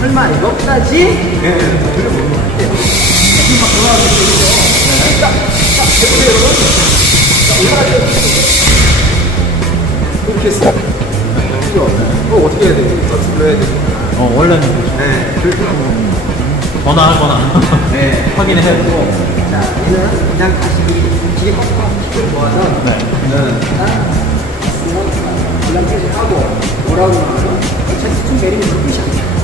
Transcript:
설마 이것까지? 네, 저희가 먹는 거 같아요. 지금 막 돌아가고 있어요. 자, 해보세요, 여러분. 자, 올라가세요. 이렇게 했어요. 어떻게 해야 돼요? 어떻게 해야 돼요? 원래는 네, 그렇게 전화하거나 네. 확인해야 되고. 자, 얘는 그냥 다시 기계 꽉꽉 모아서 일단 그냥 하고 뭐라고 하면 체스트 내리면 끝이 아니야.